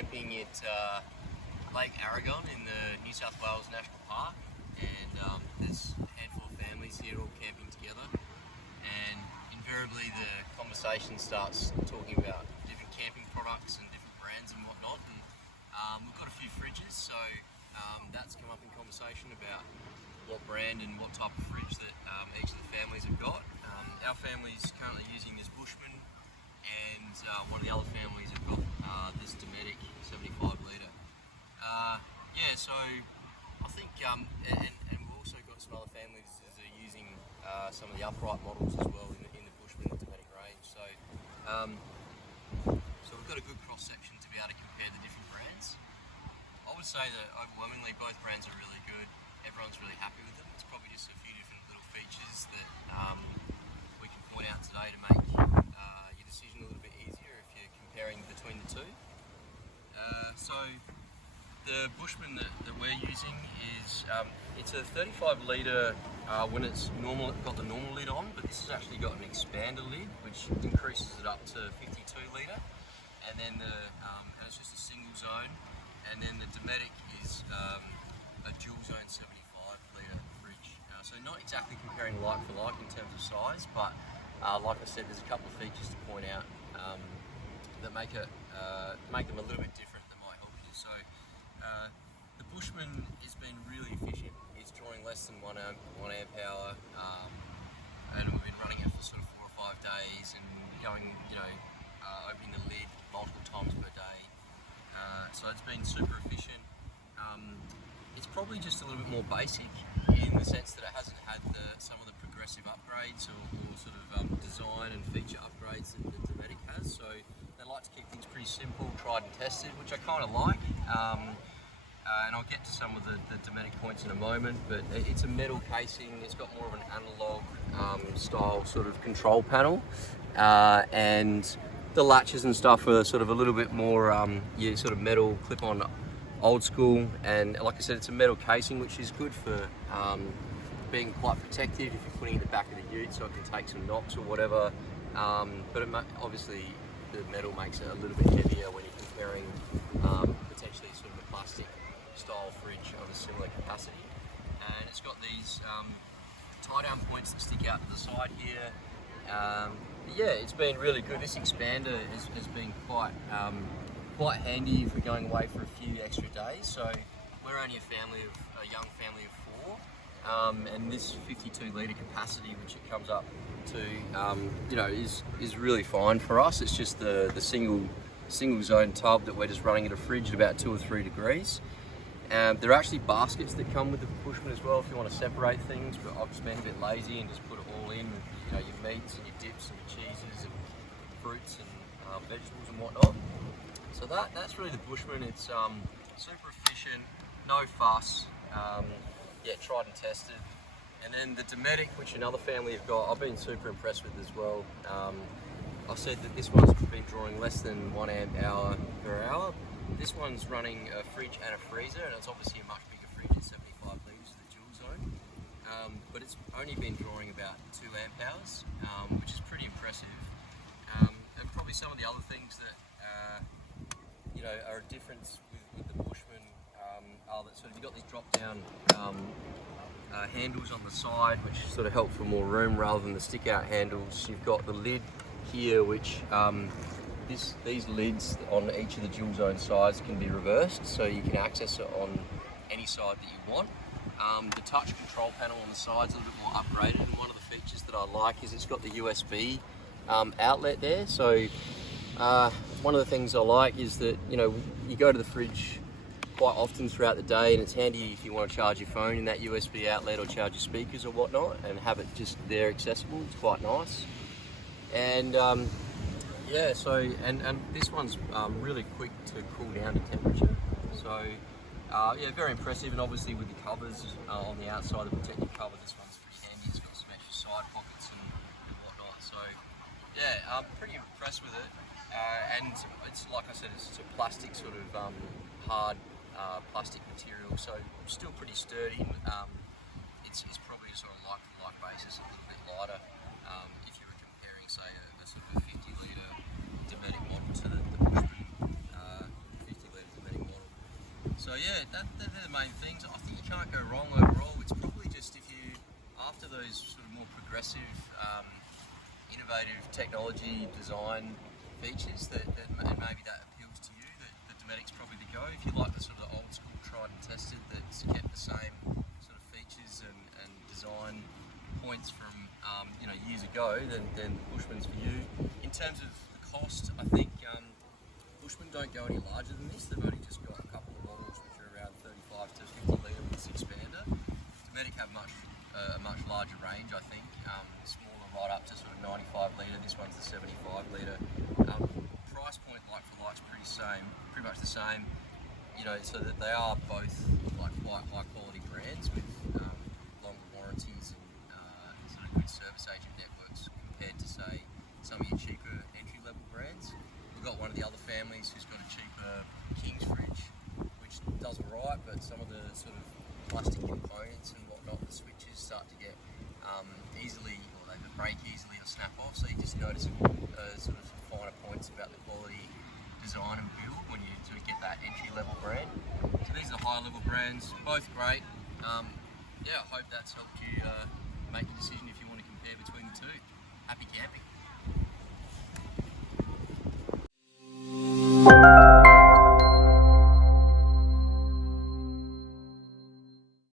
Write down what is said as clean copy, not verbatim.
camping at Lake Aragon in the New South Wales National Park, and there's a handful of families here all camping together, and invariably the conversation starts talking about different camping products and different brands and whatnot, and we've got a few fridges, so that's come up in conversation about what brand and what type of fridge that each of the families have got. Our family's currently using this Bushman, and one of the other families have got this Dometic 75 litre. Yeah, so I think, and we've also got some other families that are using some of the upright models as well in the Bushman and Dometic range. So we've got a good cross section to be able to compare the different brands. I would say that overwhelmingly both brands are really good. Everyone's really happy with them. It's probably just a few different little features that we can point out today to make your decision a little bit easier if you're comparing between the two. So the Bushman that we're using is it's a 35 litre when it's normal, got the normal lid on, but this has actually got an expander lid which increases it up to 52 litre, and then and it's just a single zone, and then the Dometic is a dual zone 75 litre fridge. So not exactly comparing like for like in terms of size, but like I said, there's a couple of features to point out that make them a little bit different that might help you. So the Bushman has been really efficient. It's drawing less than 1 amp hour, and we've been running it for sort of 4 or 5 days and going, opening the lid multiple times per day. So it's been super efficient. It's probably just a little bit more basic in the sense that it hasn't had some of the progressive upgrades or sort of design and feature upgrades that the Dometic has. So they like to keep things pretty simple, tried and tested, which I kind of like. And I'll get to some of the Dometic points in a moment, but it's a metal casing. It's got more of an analog style sort of control panel, and the latches and stuff are sort of a little bit more sort of metal clip-on, old school. And like I said, it's a metal casing, which is good for being quite protective if you're putting it in the back of the ute, so it can take some knocks or whatever. But obviously the metal makes it a little bit heavier when you're comparing potentially sort of a plastic style fridge of a similar capacity. And it's got these tie down points that stick out to the side here. Yeah, it's been really good. This expander has been quite handy if we're going away for a few extra days. So we're only a young family of 4, and this 52 litre capacity, which it comes up to, is really fine for us. It's just the single zone tub that we're just running at a fridge at about 2 or 3 degrees. There are actually baskets that come with the Bushman as well if you want to separate things, but I've just been a bit lazy and just put it all in, your meats and your dips and your cheeses and fruits and vegetables and whatnot. So that's really the Bushman. It's super efficient, no fuss, tried and tested. And then the Dometic, which another family have got, I've been super impressed with as well. I said that this one's been drawing less than 1 amp hour per hour. This one's running a fridge and a freezer, and it's obviously a much bigger fridge at 75 litres, the dual zone. But it's only been drawing about 2 amp hours, which is pretty impressive. And probably some of the other things that are a difference with the Bushman are that sort of you've got these drop-down handles on the side, which sort of help for more room rather than the stick-out handles. You've got the lid here, which these lids on each of the dual zone sides can be reversed, so you can access it on any side that you want. The touch control panel on the side's a little bit more upgraded, and one of the features that I like is it's got the USB outlet there. So one of the things I like is that you go to the fridge quite often throughout the day, and it's handy if you want to charge your phone in that USB outlet or charge your speakers or whatnot, and have it just there accessible. It's quite nice. And and this one's really quick to cool down to temperature. So very impressive. And obviously with the covers on the outside, the protective cover, this one's pretty handy. It's got some extra side pockets and whatnot. So I'm pretty impressed with it. And it's, like I said, it's a plastic sort of hard plastic material, so still pretty sturdy. It's probably a sort of like-for-like basis, a little bit lighter if you were comparing, say, a sort of a 50 litre Dometic model to the Bushman 50 litre yeah, they're the main things. I think you can't go wrong overall. It's probably just if you, after those sort of more progressive, innovative technology design features and maybe that appeals to you, that Dometic's probably the go. If you like the sort of old school tried and tested that's kept the same sort of features and design points from years ago, then Bushman's for you. In terms of the cost, I think Bushman don't go any larger than this. They've only just got a couple of models which are around 35 to 50 litre with this expander. Dometic have a much larger range, I think. Smaller right up to sort of 95 litre. This one's the 75 litre. Price point like for like's pretty much the same. So that they are both like quite high quality brands with longer warranties and sort of good service agent networks compared to say some of your cheaper entry level brands. We've got one of the other families who's got a cheaper King's fridge, which does alright, but some of the sort of plastic components and whatnot, the switches start to get easily, or they break easily or snap off. So you just notice sort of finer points about the quality, design and build when you sort of get that entry level brand. So these are the high level brands, both great. Yeah, I hope that's helped you make a decision if you